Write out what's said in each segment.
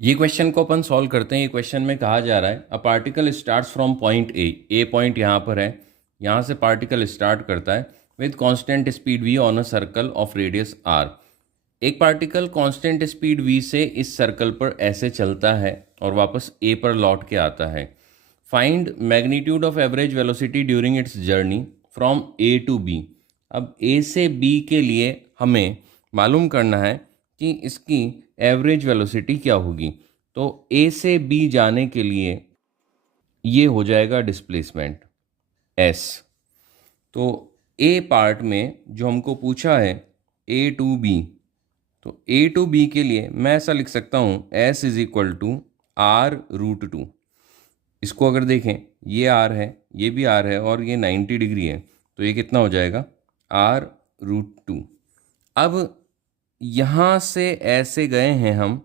ये क्वेश्चन को अपन सॉल्व करते हैं। ये क्वेश्चन में कहा जा रहा है a particle starts from point A point यहाँ पर है, यहाँ से पार्टिकल स्टार्ट करता है with constant speed V on a circle of radius R. एक पार्टिकल कांस्टेंट स्पीड वी से इस सर्कल पर ऐसे चलता है और वापस ए पर लौट के आता है। Find magnitude of average velocity during its journey from A to B. अब ए से बी के लिए हमें मालूम करना है कि इसकी एवरेज वेलोसिटी क्या होगी। तो ए से बी जाने के लिए ये हो जाएगा डिस्प्लेसमेंट एस। तो ए पार्ट में जो हमको पूछा है ए टू बी, तो ए टू बी के लिए मैं ऐसा लिख सकता हूँ S is equal to R root two. इसको अगर देखें, ये आर है, ये भी आर है और ये 90 डिग्री है, तो ये कितना हो जाएगा आर रूट टू। अब यहाँ से ऐसे गए हैं हम,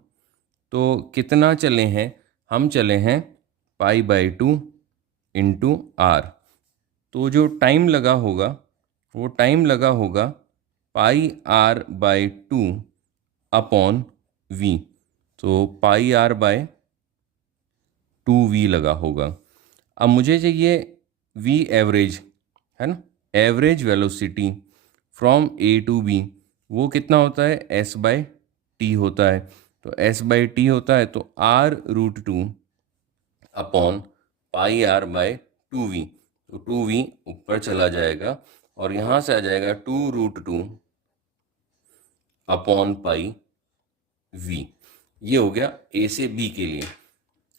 तो कितना चले हैं, हम चले हैं pi by two into R. तो जो टाइम लगा होगा वो टाइम लगा होगा pi R by two upon V. तो pi R by two V लगा होगा। अब मुझे चाहिए वी एवरेज, है ना, average velocity from A to B. वो कितना होता है एस बाय टी होता है। तो एस बाई टी होता है तो R root two upon pi R by two V. तो टू वी ऊपर चला जाएगा और यहाँ से आ जाएगा two root two upon pi V. ये हो गया ए से बी के लिए।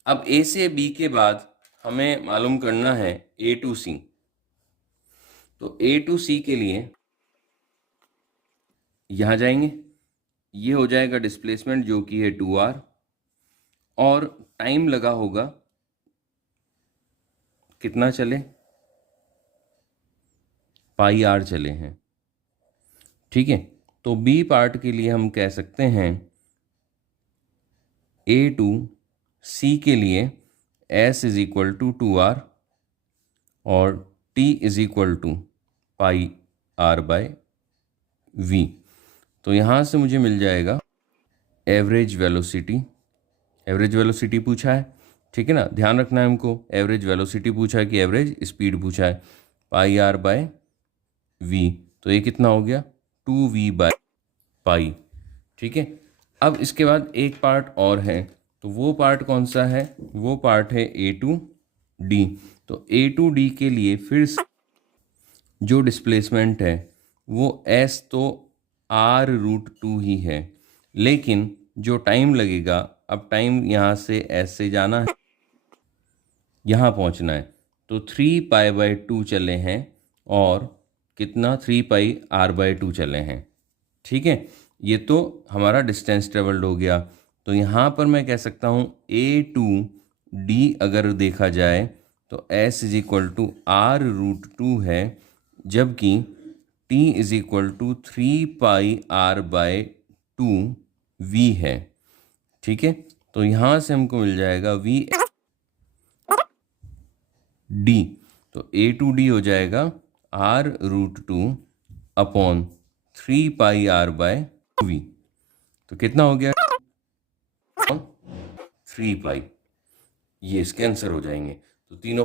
अब ए से बी के बाद हमें मालूम करना है ए टू सी। तो ए टू सी के लिए यहाँ जाएंगे, ये हो जाएगा डिस्प्लेसमेंट जो कि है टू आर, और टाइम लगा होगा कितना चले, पाई आर चले हैं। ठीक है, तो बी पार्ट के लिए हम कह सकते हैं ए टू सी के लिए S is equal to two R और T is equal to pi R by V. तो यहाँ से मुझे मिल जाएगा एवरेज वेलोसिटी। एवरेज वेलोसिटी पूछा है, ठीक है ना, ध्यान रखना है हमको। एवरेज वेलोसिटी पूछा है कि एवरेज स्पीड पूछा है, पाई आर बाय वी। तो ये कितना हो गया टू वी बाय पाई। ठीक है, अब इसके बाद एक पार्ट और है, तो वो पार्ट कौन सा है, वो पार्ट है ए टू डी। तो ए टू डी के लिए फिर से जो डिस्प्लेसमेंट है वो एस तो आर रूट टू ही है, लेकिन जो टाइम लगेगा, अब टाइम यहाँ से एस से जाना है, यहाँ पहुँचना है, तो थ्री पाई बाई टू चले हैं और कितना three pi R by two चले हैं। ठीक है, ये तो हमारा डिस्टेंस ट्रेवल्ड हो गया। तो यहाँ पर मैं कह सकता हूँ ए टू डी अगर देखा जाए तो S is equal to R root two है, जबकि T is equal to three pi R by two V है। ठीक है, तो यहाँ से हमको मिल जाएगा वी डी। तो ए टू डी हो जाएगा R root two upon three pi R by V. तो कितना हो गया थ्री पाई। ये इसके आंसर हो जाएंगे। तो तीनों